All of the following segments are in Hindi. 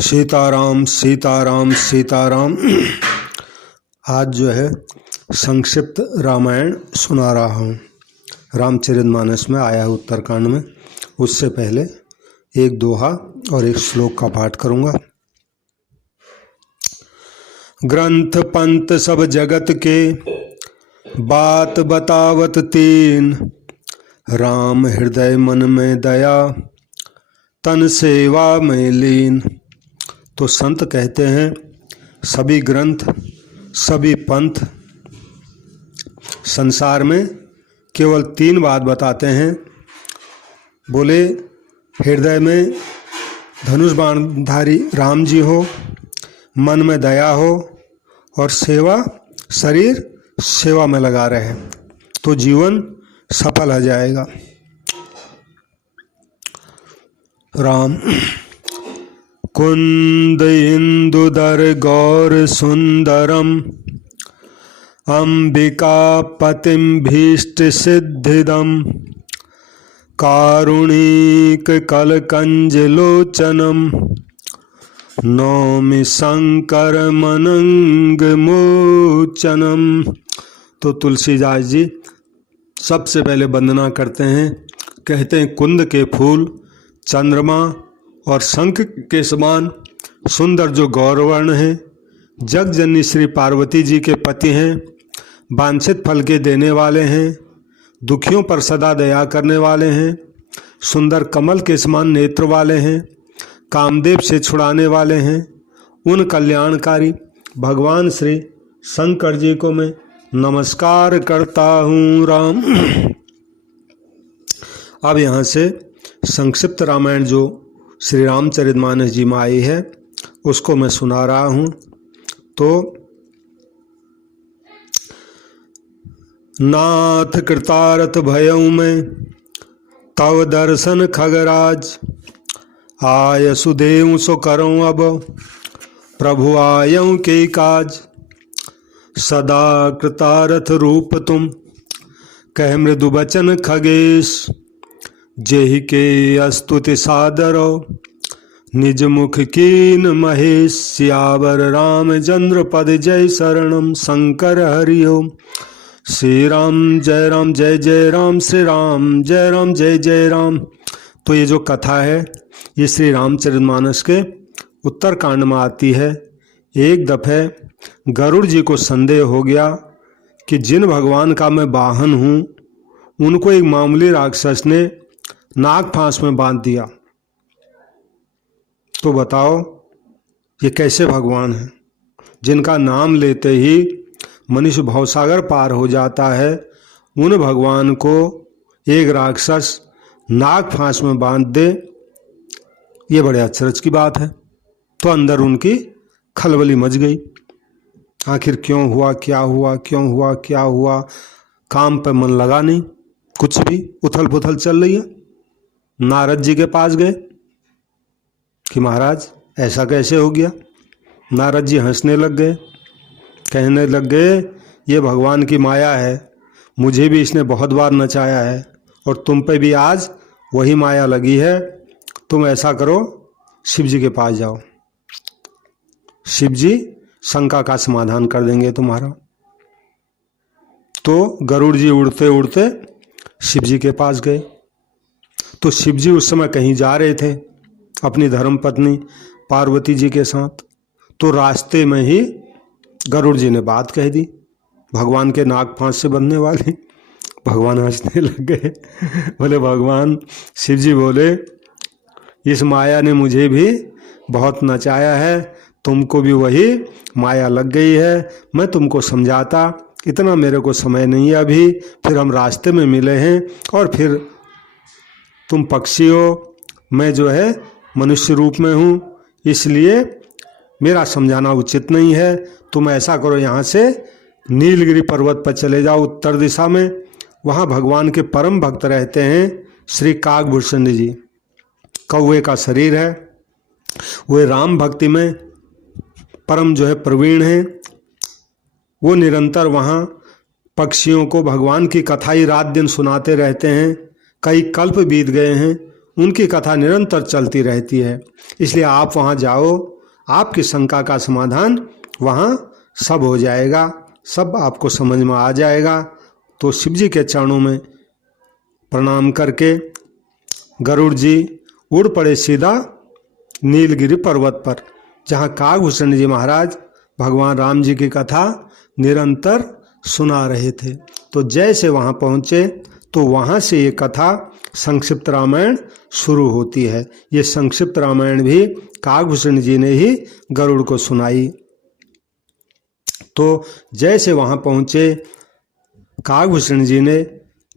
सीताराम सीताराम सीताराम। आज जो है संक्षिप्त रामायण सुना रहा हूँ। रामचरितमानस में आया है उत्तरकांड में। उससे पहले एक दोहा और एक श्लोक का पाठ करूँगा। ग्रंथ पंत सब जगत के बात बतावत तीन, राम हृदय मन में दया तन सेवा में लीन। तो संत कहते हैं सभी ग्रंथ सभी पंथ संसार में केवल तीन बात बताते हैं। बोले हृदय में धनुष बाणधारी राम जी हो, मन में दया हो और सेवा शरीर सेवा में लगा रहे तो जीवन सफल हो जाएगा। राम कुंद इंदुदर गौर सुंदरम, अंबिका पतिम भीष्ट सिद्धिदम, कारुणिक कलकंज लोचनम, नौमि शंकर मनंग मोचनम। तो तुलसीदास जी सबसे पहले वंदना करते हैं। कहते हैं कुंद के फूल, चंद्रमा और शंख के समान सुंदर जो गौरवर्ण हैं, जगजननी श्री पार्वती जी के पति हैं, वांछित फल के देने वाले हैं, दुखियों पर सदा दया करने वाले हैं, सुंदर कमल के समान नेत्र वाले हैं, कामदेव से छुड़ाने वाले हैं, उन कल्याणकारी भगवान श्री शंकर जी को मैं नमस्कार करता हूँ। राम अब यहाँ से संक्षिप्त रामायण जो श्री रामचरितमानस जी में आई है उसको मैं सुना रहा हूँ। तो नाथ कृतारथ भयऊ में तव दर्शन खगराज, आय सुदेव सो करऊँ अब प्रभु आयऊ के काज। सदा कृतारथ रूप तुम कह मृदु बचन खगेश, जेहि के अस्तुति सादरो निज मुख कीन महेश। सियावर रामचंद्र पद जय शरणम शंकर हरिओम। श्री राम जय राम जय जय राम, श्री राम जय राम जय जय राम। तो ये जो कथा है ये श्री रामचरितमानस के उत्तरकांड में आती है। एक दफे गरुड़ जी को संदेह हो गया कि जिन भगवान का मैं वाहन हूँ उनको एक मामूली राक्षस ने नाग फांस में बांध दिया। तो बताओ ये कैसे भगवान हैं जिनका नाम लेते ही मनुष्य भवसागर पार हो जाता है। उन भगवान को एक राक्षस नाग फांस में बांध दे, ये बड़े अचरज की बात है। तो अंदर उनकी खलबली मच गई। आखिर क्यों हुआ, क्या हुआ, क्यों हुआ, क्या हुआ। काम पर मन लगा नहीं, कुछ भी उथल पुथल चल रही है। नारद जी के पास गए कि महाराज ऐसा कैसे हो गया। नारद जी हंसने लग गए, कहने लग गए ये भगवान की माया है, मुझे भी इसने बहुत बार नचाया है और तुम पे भी आज वही माया लगी है। तुम ऐसा करो शिव जी के पास जाओ, शिव जी शंका का समाधान कर देंगे तुम्हारा। तो गरुड़ जी उड़ते उड़ते शिव जी के पास गए। तो शिव जी उस समय कहीं जा रहे थे अपनी धर्मपत्नी पार्वती जी के साथ। तो रास्ते में ही गरुड़ जी ने बात कह दी भगवान के नाग फांस से बंधने वाली। भगवान हंसने लग गए। बोले भगवान शिव जी बोले इस माया ने मुझे भी बहुत नचाया है, तुमको भी वही माया लग गई है। मैं तुमको समझाता, इतना मेरे को समय नहीं है अभी। फिर हम रास्ते में मिले हैं और फिर तुम पक्षी हो, मैं जो है मनुष्य रूप में हूँ, इसलिए मेरा समझाना उचित नहीं है। तुम ऐसा करो यहाँ से नीलगिरी पर्वत पर चले जाओ उत्तर दिशा में। वहाँ भगवान के परम भक्त रहते हैं श्री काकभूषण जी, कौवे का शरीर है। वे राम भक्ति में परम जो है प्रवीण हैं। वो निरंतर वहाँ पक्षियों को भगवान की कथा ही रात दिन सुनाते रहते हैं। कई कल्प बीत गए हैं, उनकी कथा निरंतर चलती रहती है। इसलिए आप वहाँ जाओ, आपकी शंका का समाधान वहाँ सब हो जाएगा, सब आपको समझ में आ जाएगा। तो शिव जी के चरणों में प्रणाम करके गरुड़ जी उड़ पड़े सीधा नीलगिरी पर्वत पर, जहाँ कागभूषण जी महाराज भगवान राम जी की कथा निरंतर सुना रहे थे। तो जैसे वहाँ पहुँचे तो वहाँ से ये कथा संक्षिप्त रामायण शुरू होती है। ये संक्षिप्त रामायण भी कागभूषण जी ने ही गरुड़ को सुनाई। तो जैसे वहाँ पहुँचे कागभूषण जी ने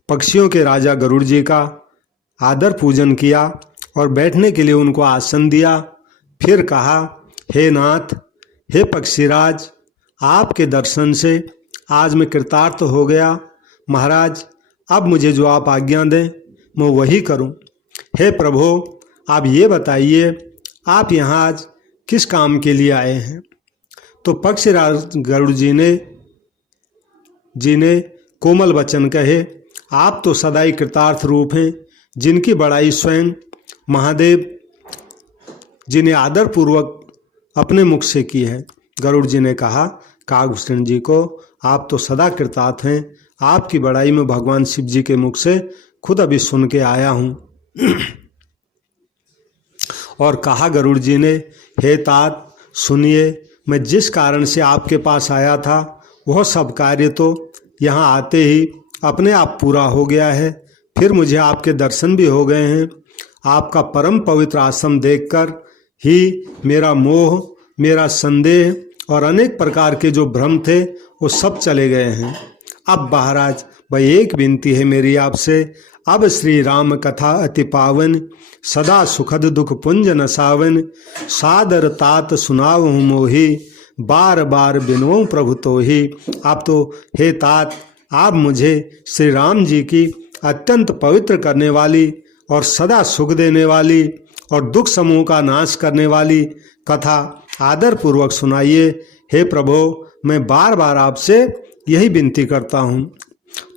पक्षियों के राजा गरुड़ जी का आदर पूजन किया और बैठने के लिए उनको आसन दिया। फिर कहा, हे नाथ, हे पक्षीराज, आपके दर्शन से आज मैं कृतार्थ हो गया। महाराज, अब मुझे जो आप आज्ञा दें मैं वही करूं। हे प्रभु, आप ये बताइए, आप यहाँ आज किस काम के लिए आए हैं? तो पक्षीराज गरुड़ जी ने कोमल वचन कहे, आप तो सदा ही कृतार्थ रूप हैं, जिनकी बड़ाई स्वयं महादेव जिन्हें आदर पूर्वक अपने मुख से की है। गरुड़ जी ने कहा, कागभूषण जी को, आप तो सदा कृतार्थ हैं, आपकी बड़ाई में भगवान शिव जी के मुख से खुद अभी सुन के आया हूँ। और कहा गरुड़ जी ने, हे तात, सुनिए, मैं जिस कारण से आपके पास आया था वह सब कार्य तो यहाँ आते ही अपने आप पूरा हो गया है। फिर मुझे आपके दर्शन भी हो गए हैं। आपका परम पवित्र आश्रम देखकर ही मेरा मोह, मेरा संदेह और अनेक प्रकार के जो भ्रम थे वो सब चले गए हैं। अब महाराज, भाई एक विनती है मेरी आपसे, अब श्री राम कथा अति पावन, सदा सुखद दुख पुंज न सावन, सादर तात सुनाव मोहि, बार बार बिनवऊं प्रभु तो ही। आप तो हे तात, आप मुझे श्री राम जी की अत्यंत पवित्र करने वाली और सदा सुख देने वाली और दुख समूह का नाश करने वाली कथा आदर पूर्वक सुनाइए। हे प्रभु, मैं बार बार आपसे यही विनती करता हूँ।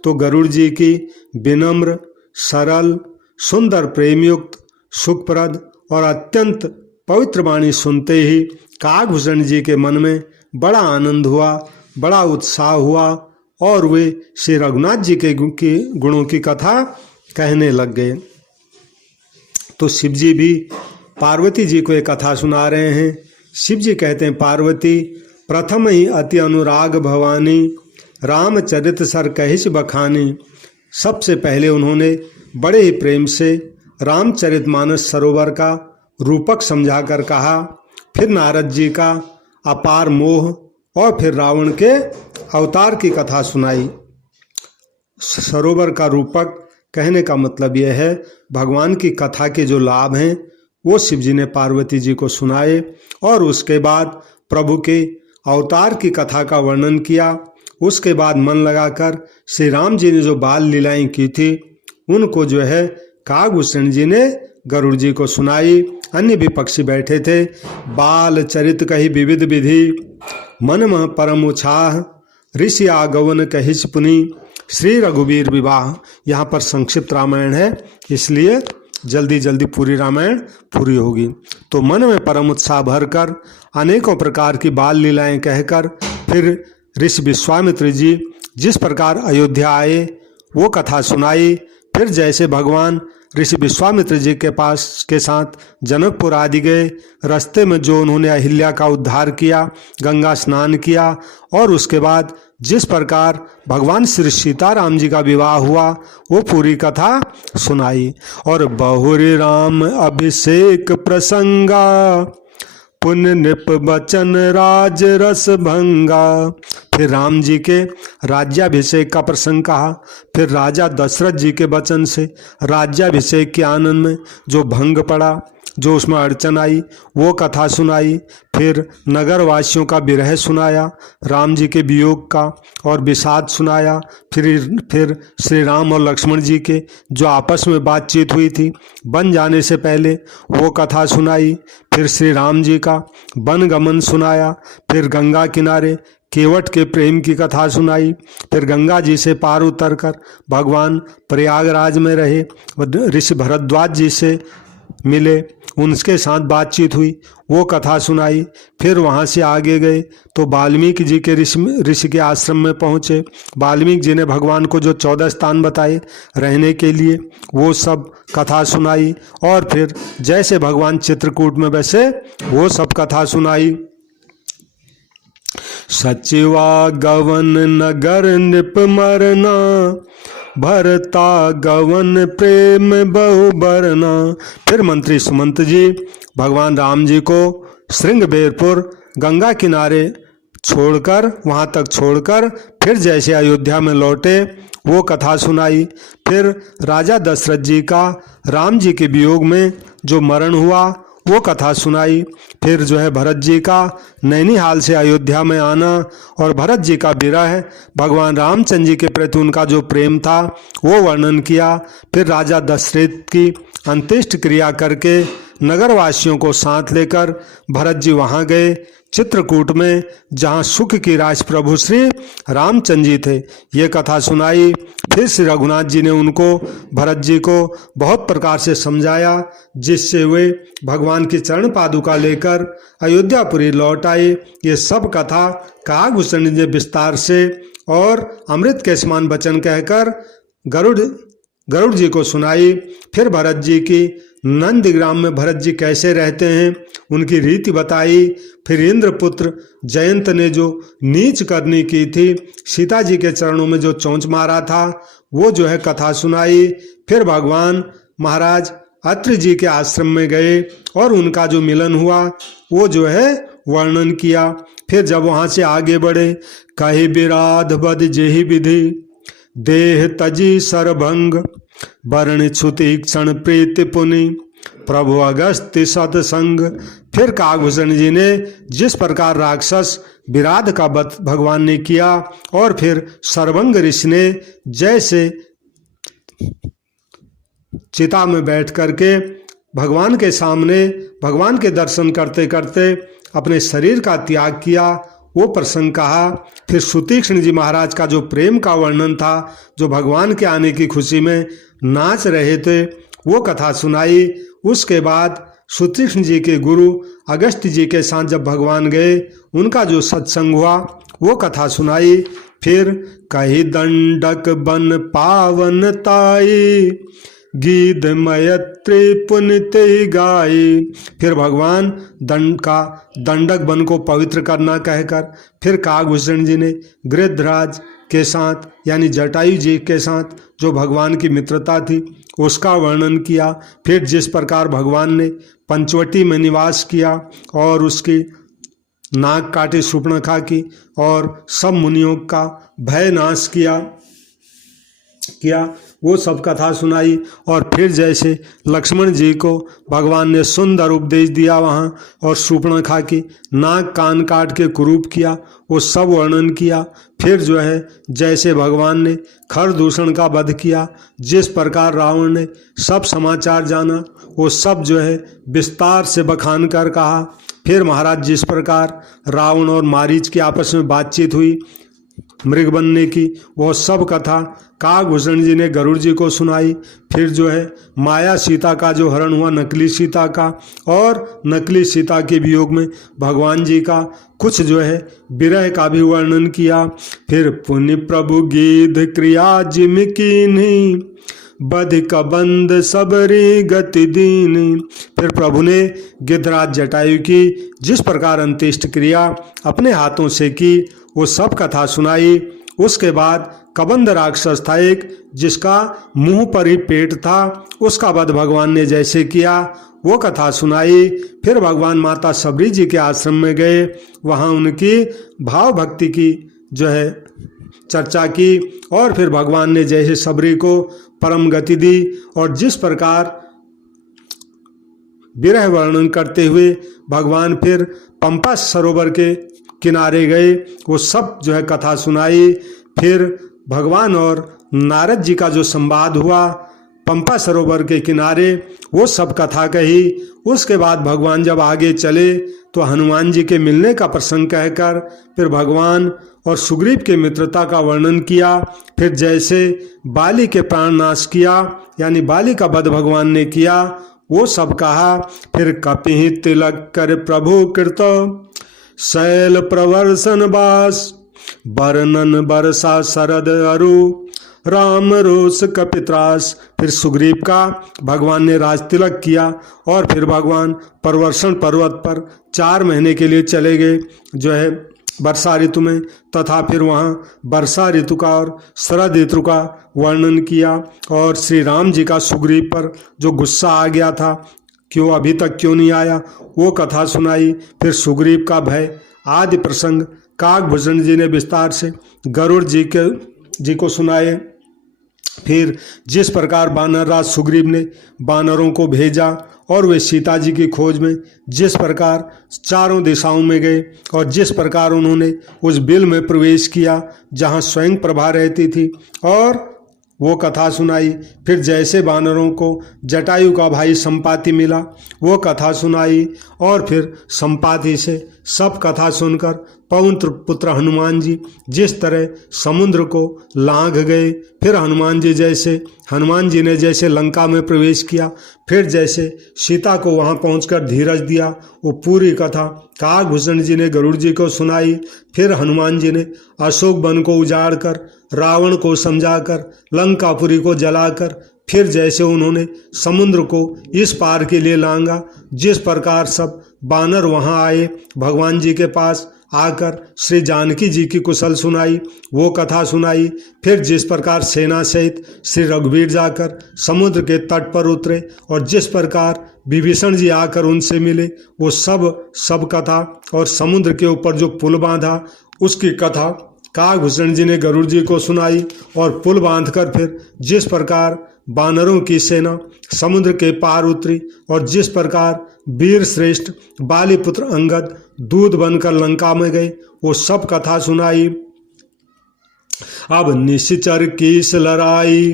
तो गरुड़ जी की विनम्र, सरल, सुंदर, प्रेमयुक्त, सुखप्रद और अत्यंत पवित्र वाणी सुनते ही कागभूषण जी के मन में बड़ा आनंद हुआ, बड़ा उत्साह हुआ और वे श्री रघुनाथ जी के गुणों की कथा कहने लग गए। तो शिव जी भी पार्वती जी को एक कथा सुना रहे हैं। शिव जी कहते हैं, पार्वती, प्रथम ही अति अनुराग भवानी, रामचरित सर कहिस बखानी। सबसे पहले उन्होंने बड़े ही प्रेम से रामचरितमानस सरोवर का रूपक समझाकर कहा, फिर नारद जी का अपार मोह और फिर रावण के अवतार की कथा सुनाई। सरोवर का रूपक कहने का मतलब यह है, भगवान की कथा के जो लाभ हैं वो शिव जी ने पार्वती जी को सुनाए और उसके बाद प्रभु के अवतार की कथा का वर्णन किया। उसके बाद मन लगाकर श्री राम जी ने जो बाल लीलाएं की थी उनको जो है कागभूषण जी ने गरुड़ जी को सुनाई। अन्य भी पक्षी बैठे थे। बाल चरित कही विविध विधि, मन मह परम उछाह, ऋषि आगवन कहिस पुनि, श्री रघुवीर विवाह। यहाँ पर संक्षिप्त रामायण है, इसलिए जल्दी जल्दी पूरी रामायण पूरी होगी। तो मन में परम उत्साह भरकर अनेकों प्रकार की बाल लीलाएं कहकर फिर ऋषि विश्वामित्र जी जिस प्रकार अयोध्या आए वो कथा सुनाई। फिर जैसे भगवान ऋषि विश्वामित्र जी के पास के साथ जनकपुर आदि गए, रास्ते में जो उन्होंने अहिल्या का उद्धार किया, गंगा स्नान किया और उसके बाद जिस प्रकार भगवान श्री सीताराम जी का विवाह हुआ वो पूरी कथा सुनाई। और बहुरी राम अभिषेक प्रसंगा, पुण्य निप बचन राज रस भंगा। फिर राम जी के राज्याभिषेक का प्रसंग कहा। फिर राजा दशरथ जी के वचन से राज्याभिषेक के आनंद में जो भंग पड़ा, जो उसमें अड़चन आई, वो कथा सुनाई। फिर नगर वासियों का विरह सुनाया, राम जी के वियोग का और विषाद सुनाया। फिर श्री राम और लक्ष्मण जी के जो आपस में बातचीत हुई थी बन जाने से पहले वो कथा सुनाई। फिर श्री राम जी का वन गमन सुनाया। फिर गंगा किनारे केवट के प्रेम की कथा सुनाई। फिर गंगा जी से पार उतरकर भगवान प्रयागराज में रहे, ऋषि भरद्वाज जी से मिले, उनके साथ बातचीत हुई, वो कथा सुनाई। फिर वहाँ से आगे गए तो वाल्मीकि जी के ऋषि के आश्रम में पहुँचे। वाल्मीकि जी ने भगवान को जो 14 स्थान बताए रहने के लिए, वो सब कथा सुनाई। और फिर जैसे भगवान चित्रकूट में बैसे वो सब कथा सुनाई। सचिवा गवन नगर नृप मरना, भरता गवन प्रेम बहु बरना। फिर मंत्री सुमंत जी भगवान राम जी को श्रृंगबेरपुर गंगा किनारे छोड़कर, वहाँ तक छोड़कर फिर जैसे अयोध्या में लौटे वो कथा सुनाई। फिर राजा दशरथ जी का राम जी के वियोग में जो मरण हुआ वो कथा सुनाई। फिर जो है भरत जी का नैनीहाल से अयोध्या में आना और भरत जी का विरह, भगवान रामचंद्र जी के प्रति उनका जो प्रेम था वो वर्णन किया। फिर राजा दशरथ की अंत्येष्टि क्रिया करके नगरवासियों को साथ लेकर भरत जी वहाँ गए चित्रकूट में, जहाँ सुख की राज प्रभु श्री रामचंद्र जी थे, ये कथा सुनाई। फिर श्री रघुनाथ जी ने उनको, भरत जी को बहुत प्रकार से समझाया, जिससे वे भगवान की चरण पादुका लेकर अयोध्यापुरी लौट आए। ये सब कथा काकभूषण जी ने विस्तार से और अमृत के समान वचन कहकर गरुड़ जी को सुनाई। फिर भरत जी की नंदग्राम में भरत जी कैसे रहते हैं उनकी रीति बताई। फिर इंद्रपुत्र जयंत ने जो नीच करनी की थी, सीता जी के चरणों में जो चोंच मारा था, वो जो है कथा सुनाई। फिर भगवान महाराज अत्रि जी के आश्रम में गए और उनका जो मिलन हुआ वो जो है वर्णन किया। फिर जब वहाँ से आगे बढ़े, कहि विराध बद जेहि विधि, देह तजी सरभंग, वर्ण छुति क्षण प्रीति पुनि, प्रभु अगस्त्य सतसंग। फिर काकभूषण जी ने जिस प्रकार राक्षस विराध का वध भगवान ने किया, और फिर सरभंग ऋषि ने जैसे चिता में बैठ करके भगवान के सामने भगवान के दर्शन करते करते अपने शरीर का त्याग किया, वो प्रसंग कहा। फिर सुतीक्ष्ण जी महाराज का जो प्रेम का वर्णन था, जो भगवान के आने की खुशी में नाच रहे थे, वो कथा सुनाई। उसके बाद सुतीक्ष्ण जी के गुरु अगस्त्य जी के साथ जब भगवान गए, उनका जो सत्संग हुआ वो कथा सुनाई। फिर कही दंडक बन पावन ताई, गीत मयत्री पुनिते गाई। फिर भगवान दंडक वन को पवित्र करना कहकर फिर काकभूषण जी ने गृध्रराज के साथ यानी जटायु जी के साथ जो भगवान की मित्रता थी उसका वर्णन किया। फिर जिस प्रकार भगवान ने पंचवटी में निवास किया और उसकी नाक काटी शूर्पणखा की और सब मुनियों का भय नाश किया वो सब कथा सुनाई। और फिर जैसे लक्ष्मण जी को भगवान ने सुंदर उपदेश दिया वहाँ, और शूर्पणखा की नाक कान काट के कुरूप किया, वो सब वर्णन किया। फिर जो है जैसे भगवान ने खरदूषण का वध किया, जिस प्रकार रावण ने सब समाचार जाना, वो सब जो है विस्तार से बखान कर कहा। फिर महाराज जिस प्रकार रावण और मारीच की आपस में बातचीत हुई मृग बनने की, वो सब कथा काकभूषण जी ने गरुड़ जी को सुनाई। फिर जो है माया सीता का जो हरण हुआ, नकली सीता का, और नकली सीता के वियोग में भगवान जी का कुछ जो है विरह का भी वर्णन किया। फिर पुण्य प्रभु गीध क्रिया जिम कीन्ही, बध कबंद सबरी गति दीनी। फिर प्रभु ने गिद्धराज जटायु की जिस प्रकार अंत्येष्टि क्रिया अपने हाथों से की, वो सब कथा सुनाई। उसके बाद कबंद राक्षस था एक, जिसका मुंह पर ही पेट था, उसका वध भगवान ने जैसे किया वो कथा सुनाई। फिर भगवान माता सबरी जी के आश्रम में गए, वहाँ उनकी भाव भक्ति की जो है चर्चा की, और फिर भगवान ने जैसे सबरी को परम गति दी, और जिस प्रकार विरह वर्णन करते हुए भगवान फिर पंपा सरोवर के किनारे गए, वो सब जो है कथा सुनाई। फिर भगवान और नारद जी का जो संवाद हुआ, पंपा सरोवर के किनारे वो सब कथा कही। उसके बाद भगवान जब आगे चले तो हनुमान जी के मिलने का प्रसंग कहकर फिर भगवान और सुग्रीव के मित्रता का वर्णन किया। फिर जैसे बाली के प्राण नाश किया यानी बाली का वध भगवान ने किया वो सब कहा। फिर कपिहि तिलक कर प्रभु कृत शैल प्रवर्षन बास वर्णन बरसा शरद अरु राम रोष कपित्रास। फिर सुग्रीव का भगवान ने राज तिलक किया और फिर भगवान प्रवर्षण पर्वत पर 4 महीने के लिए चले गए जो है वर्षा ऋतु में, तथा फिर वहाँ वर्षा ऋतु का और शरद ऋतु का वर्णन किया। और श्री राम जी का सुग्रीव पर जो गुस्सा आ गया था, क्यों अभी तक क्यों नहीं आया, वो कथा सुनाई। फिर सुग्रीव का भय आदि प्रसंग काकभूषण जी ने विस्तार से गरुड़ जी को सुनाए। फिर जिस प्रकार वानरराज सुग्रीव ने वानरों को भेजा और वे सीता जी की खोज में जिस प्रकार चारों दिशाओं में गए और जिस प्रकार उन्होंने उस बिल में प्रवेश किया जहाँ स्वयं प्रभा रहती थी और वो कथा सुनाई। फिर जैसे वानरों को जटायु का भाई संपाति मिला वो कथा सुनाई। और फिर संपाति से सब कथा सुनकर पवन पुत्र हनुमान जी जिस तरह समुद्र को लांघ गए, फिर हनुमान जी ने जैसे लंका में प्रवेश किया, फिर जैसे सीता को वहाँ पहुंचकर धीरज दिया, वो पूरी कथा काकभूषण जी ने गरुड़ जी को सुनाई। फिर हनुमान जी ने अशोक वन को उजाड़ कर रावण को समझाकर लंकापुरी को जलाकर फिर जैसे उन्होंने समुद्र को इस पार के लिए लांगा, जिस प्रकार सब बानर वहाँ आए भगवान जी के पास आकर श्री जानकी जी की कुशल सुनाई, वो कथा सुनाई। फिर जिस प्रकार सेना सहित श्री रघुवीर जाकर समुद्र के तट पर उतरे और जिस प्रकार विभीषण जी आकर उनसे मिले वो सब कथा, और समुद्र के ऊपर जो पुल बांधा उसकी कथा काकभूषण जी ने गरुड़ जी को सुनाई। और पुल बांधकर फिर जिस प्रकार बानरों की सेना समुद्र के पार उतरी और जिस प्रकार वीर श्रेष्ठ बाली पुत्र अंगद दूध बनकर लंका में गए वो सब कथा सुनाई। अब निश्चर कीस लड़ाई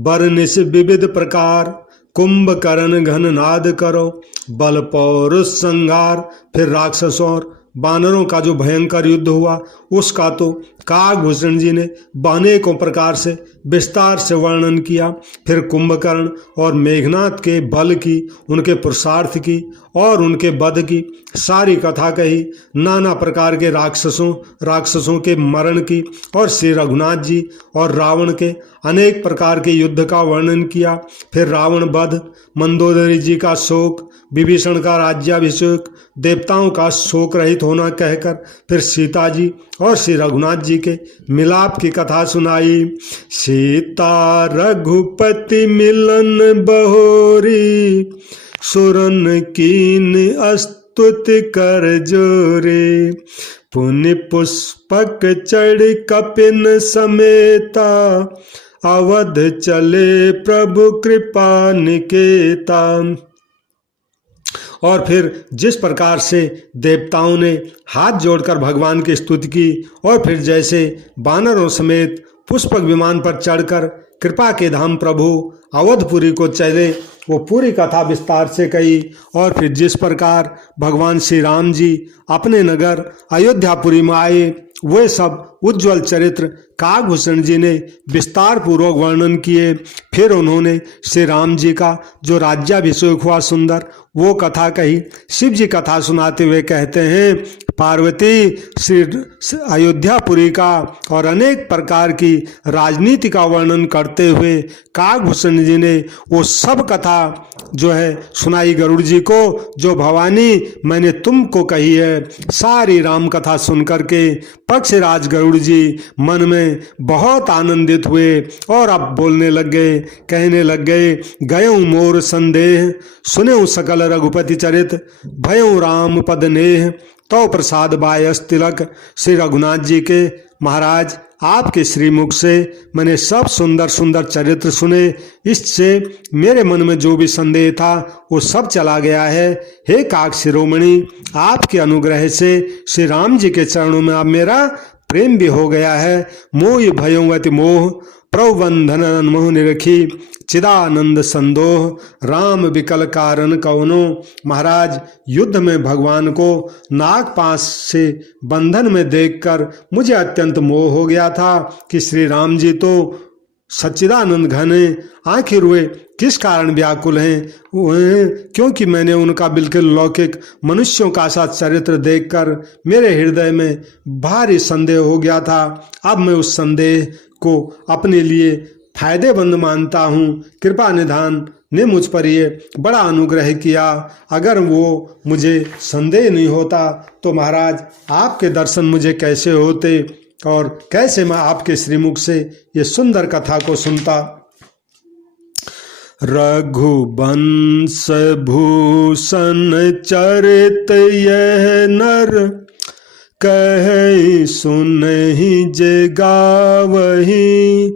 बरनिश विविध प्रकार कुंभकर्ण घन नाद करो बल पौरुष संहार। फिर राक्षसों और बानरों का जो भयंकर युद्ध हुआ उसका तो काकभूषण जी ने अनेकों प्रकार से विस्तार से वर्णन किया। फिर कुंभकर्ण और मेघनाथ के बल की, उनके पुरुषार्थ की और उनके वध की सारी कथा कही। नाना प्रकार के राक्षसों के मरण की और श्री रघुनाथ जी और रावण के अनेक प्रकार के युद्ध का वर्णन किया। फिर रावण वध, मंदोदरी जी का शोक, विभीषण का राज्याभिषेक, देवताओं का शोक रहित होना कहकर फिर सीता जी और श्री रघुनाथ जी के मिलाप की कथा सुनाई। सीता रघुपति मिलन बहोरी सुरन कीन स्तुति कर जोरे पुण्य पुष्पक चढ़ कपिन समेता अवध चले प्रभु कृपा निकेता। और फिर जिस प्रकार से देवताओं ने हाथ जोड़कर भगवान की स्तुति की और फिर जैसे बानरों समेत पुष्पक विमान पर चढ़कर कृपा के धाम प्रभु अवधपुरी को चले वो पूरी कथा विस्तार से कही। और फिर जिस प्रकार भगवान श्री राम जी अपने नगर अयोध्यापुरी में आए वे सब उज्ज्वल चरित्र काकभूषण जी ने विस्तार पूर्वक वर्णन किए। फिर उन्होंने श्री राम जी का जो राज्याभिषेक हुआ सुंदर वो कथा कही। शिव जी कथा सुनाते हुए कहते हैं, पार्वती श्री अयोध्यापुरी का और अनेक प्रकार की राजनीति का वर्णन करते हुए काकभूषण जी ने वो सब कथा जो है सुनाई गरुड़ जी को, जो भवानी मैंने तुमको कही है। सारी राम कथा सुन करके पक्षराज गरुड़ जी मन में बहुत आनंदित हुए और अब बोलने लग गए, कहने लग गए, गयऊँ मोर संदेह सुनेऊ सकल रघुपति चरित भयऊँ राम पद नेह तो प्रसाद बायस तिलक। श्री रघुनाथ जी के महाराज आपके श्रीमुख से मैंने सब सुंदर सुंदर चरित्र सुने, इससे मेरे मन में जो भी संदेह था वो सब चला गया है। हे काक शिरोमणि, आपके अनुग्रह से श्री राम जी के चरणों में अब मेरा प्रेम भी हो गया है। मोह भयों अति मोह प्रबंधन मोह निरखी चिदानंद संदोह राम विकल कारण कौनो। महाराज, युद्ध में भगवान को नागपाश से बंधन में देखकर मुझे अत्यंत मोह हो गया था कि श्री राम जी तो सच्चिदानंद घने, आखिर वे किस कारण व्याकुल हैं? क्योंकि मैंने उनका बिल्कुल लौकिक मनुष्यों का सा चरित्र देखकर मेरे हृदय में भारी संदेह हो गया था। अब मैं उस संदेह को अपने लिए फायदेमंद मानता हूँ। कृपा निधान ने मुझ पर ये बड़ा अनुग्रह किया। अगर वो मुझे संदेह नहीं होता तो महाराज आपके दर्शन मुझे कैसे होते और कैसे मैं आपके श्रीमुख से ये सुंदर कथा को सुनता। रघुवंश भूषण चरित यह नर, कह सुनहि जे गावहि।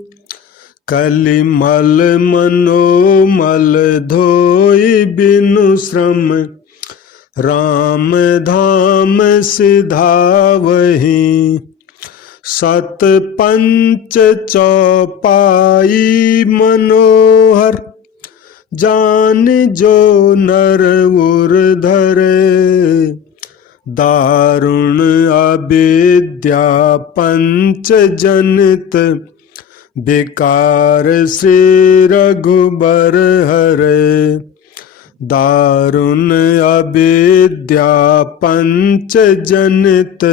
कलिमल मनोमल धोई बिनु श्रम, राम धाम सिधावहि। सत पंच चौपाई मनोहर, जान जो नर उर धरे। दारुण अविद्या पंच जनित, विकार श्री रघुबर हरे। दारुण अविद्या पंच जनित,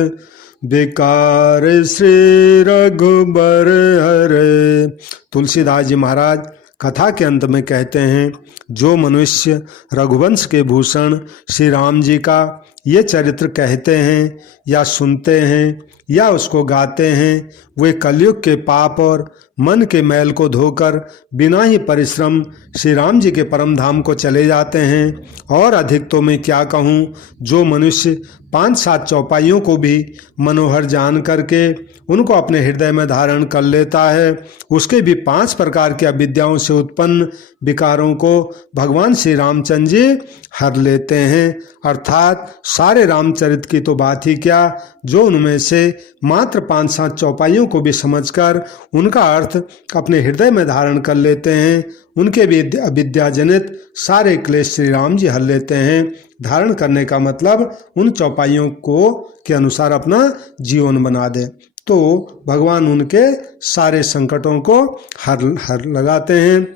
विकार श्री रघुबर हरे। तुलसीदास जी महाराज कथा के अंत में कहते हैं, जो मनुष्य रघुवंश के भूषण श्री राम जी का ये चरित्र कहते हैं या सुनते हैं या उसको गाते हैं, वे कलयुग के पाप और मन के मैल को धोकर बिना ही परिश्रम श्री राम जी के परम धाम को चले जाते हैं। और अधिक तो मैं क्या कहूँ, जो मनुष्य 5-7 चौपाइयों को भी मनोहर जान करके उनको अपने हृदय में धारण कर लेता है, उसके भी 5 प्रकार की अविद्याओं से उत्पन्न विकारों को भगवान श्री रामचंद्र जी हर लेते हैं। अर्थात सारे रामचरित की तो बात ही क्या, जो उनमें से मात्र 5-7 चौपाइयों को भी समझकर उनका अर्थ अपने हृदय में धारण कर लेते हैं, उनके भी अविद्याजनित सारे क्लेश श्री राम जी हर लेते हैं। धारण करने का मतलब उन चौपाइयों को के अनुसार अपना जीवन बना दे, तो भगवान उनके सारे संकटों को हर लगाते हैं।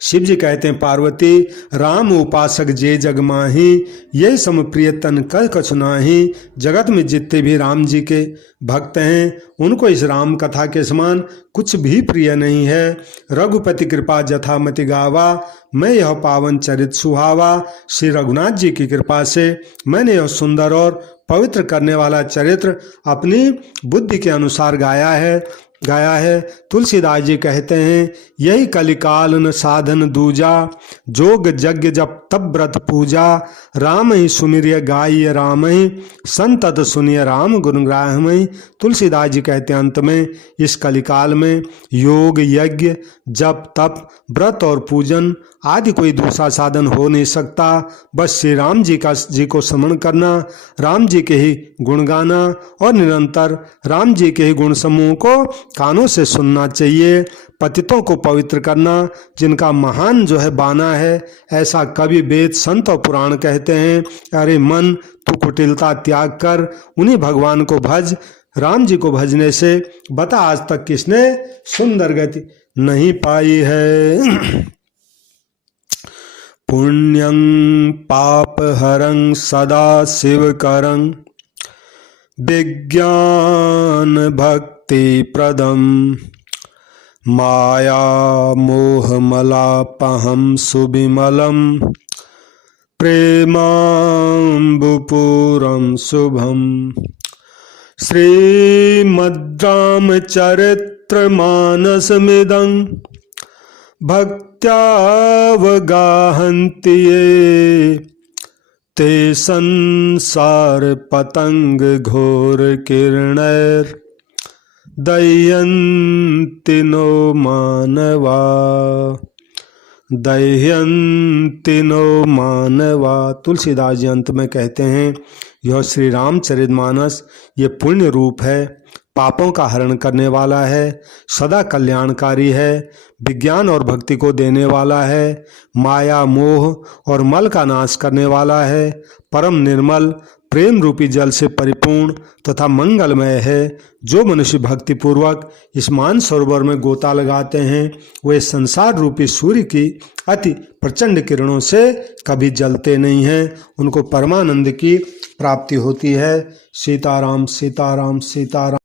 शिव जी कहते हैं, पार्वती राम उपासक जे जग माही, ये सम प्रिय तन कर कछु नाही। जगत में जितने भी राम जी के भक्त हैं, उनको इस राम कथा के समान कुछ भी प्रिय नहीं है। रघुपति कृपा जथामति गावा, मैं यह पावन चरित सुहावा। श्री रघुनाथ जी की कृपा से मैंने यह सुंदर और पवित्र करने वाला चरित्र अपनी बुद्धि के अनुसार गाया है। तुलसीदास जी कहते हैं, यही कलिकाल न साधन दूजा, जोग यज्ञ जप तब व्रत पूजा। राम ही सुमिरिय गाय राम ही, संतत सुनिय राम गुणग्राहमहि। तुलसीदास जी कहते हैं, अंत में इस कलिकाल में योग यज्ञ जप तप व्रत और पूजन आदि कोई दूसरा साधन हो नहीं सकता। बस श्री राम जी को स्मरण करना, राम जी के ही गुण गाना और निरंतर राम जी के ही गुण समूह को कानों से सुनना चाहिए। पतितों को पवित्र करना, जिनका महान जो है बाना है, ऐसा कवि वेद संत और पुराण कहते हैं। अरे मन, तू कुटिलता त्याग कर उन्हीं भगवान को भज। राम जी को भजने से बता आज तक किसने सुंदर गति नहीं पाई है। पुण्यं पाप हरं सदा शिव करं, विज्ञान भक्ति प्रदम। माया मोह मलापहं सुविमलम, प्रेमाम्बुपूरं शुभम। श्रीमद्रामचरितमानसमिदं भक्त्यावगाहन्ति ये, ते संसार पतंग घोर किरणैर दह्यन्ति नो मानवा। दह्यन्ति नो मानवा। तुलसीदास जी अंत में कहते हैं, यह श्री रामचरितमानस ये पुण्य रूप है, पापों का हरण करने वाला है, सदा कल्याणकारी है, विज्ञान और भक्ति को देने वाला है, माया मोह और मल का नाश करने वाला है, परम निर्मल प्रेम रूपी जल से परिपूर्ण तथा मंगलमय है। जो मनुष्य भक्ति पूर्वक इस मान सरोवर में गोता लगाते हैं वे संसार रूपी सूर्य की अति प्रचंड किरणों से कभी जलते नहीं हैं, उनको परमानंद की प्राप्ति होती है। सीताराम सीताराम सीताराम।